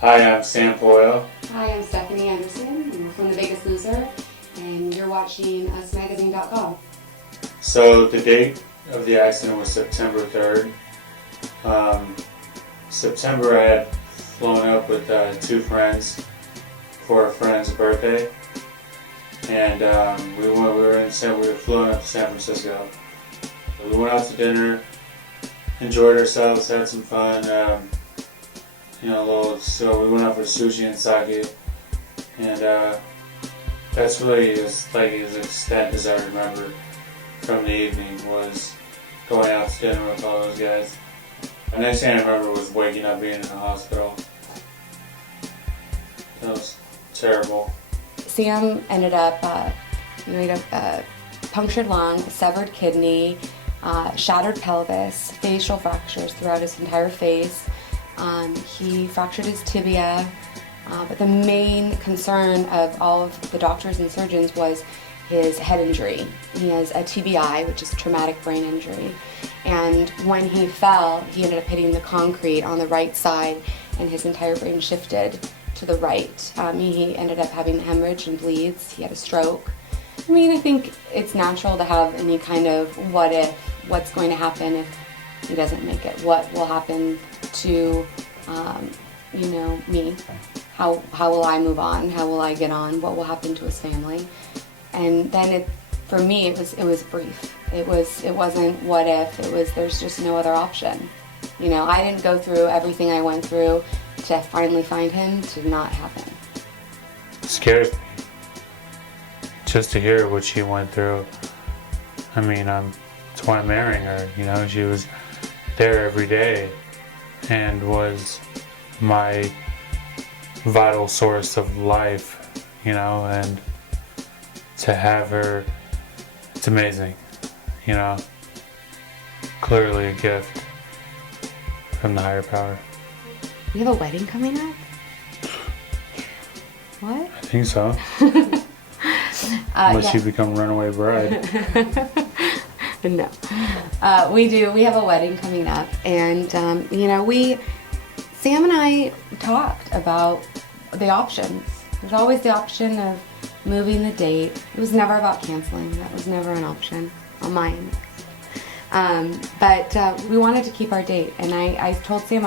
Hi, I'm Sam Poueu. Hi, I'm Stephanie Anderson, and we're from The Biggest Loser, and you're watching usmagazine.com. So the date of the accident was September 3rd. September I had flown up with two friends for a friend's birthday, and we were flown up to San Francisco. We went out to dinner, enjoyed ourselves, had some fun. So we went out for sushi and sake, and that's really as extent as I remember from the evening, was going out to dinner with all those guys. The next thing I remember was waking up being in the hospital. That was terrible. Sam ended up, he had a punctured lung, a severed kidney, shattered pelvis, facial fractures throughout his entire face. He fractured his tibia, but the main concern of all of the doctors and surgeons was his head injury. He has a TBI, which is traumatic brain injury, and when he fell, he ended up hitting the concrete on the right side, and his entire brain shifted to the right. He ended up having hemorrhage and bleeds. He had a stroke. I think it's natural to have any kind of what if, what's going to happen if he doesn't make it, what will happen to me, how will I move on, how will I get on, what will happen to his family. And then for me it was brief. It wasn't what if, there's just no other option. I didn't go through everything I went through to finally find him to not happen. It scares me just to hear what she went through. That's why I'm marrying her. She was there every day and was my vital source of life, and to have her, it's amazing, clearly a gift from the higher power. We have a wedding coming up? What? I think so. Unless you become runaway bride. No. We do. We have a wedding coming up, and Sam and I talked about the options. There's always the option of moving the date. It was never about canceling. That was never an option on my end. But we wanted to keep our date, and I told Sam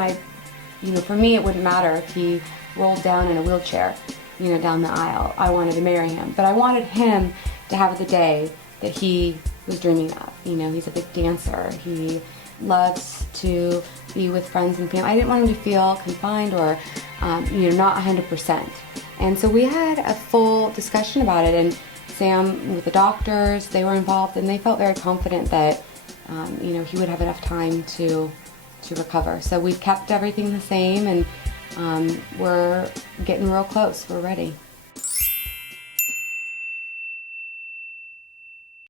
for me it wouldn't matter if he rolled down in a wheelchair, down the aisle. I wanted to marry him, but I wanted him to have the day that he was dreaming of. He's a big dancer. He loves to be with friends and family. I didn't want him to feel confined or, not 100%. And so we had a full discussion about it, and Sam, with the doctors, they were involved, and they felt very confident that, he would have enough time to recover. So we've kept everything the same, and we're getting real close. We're ready.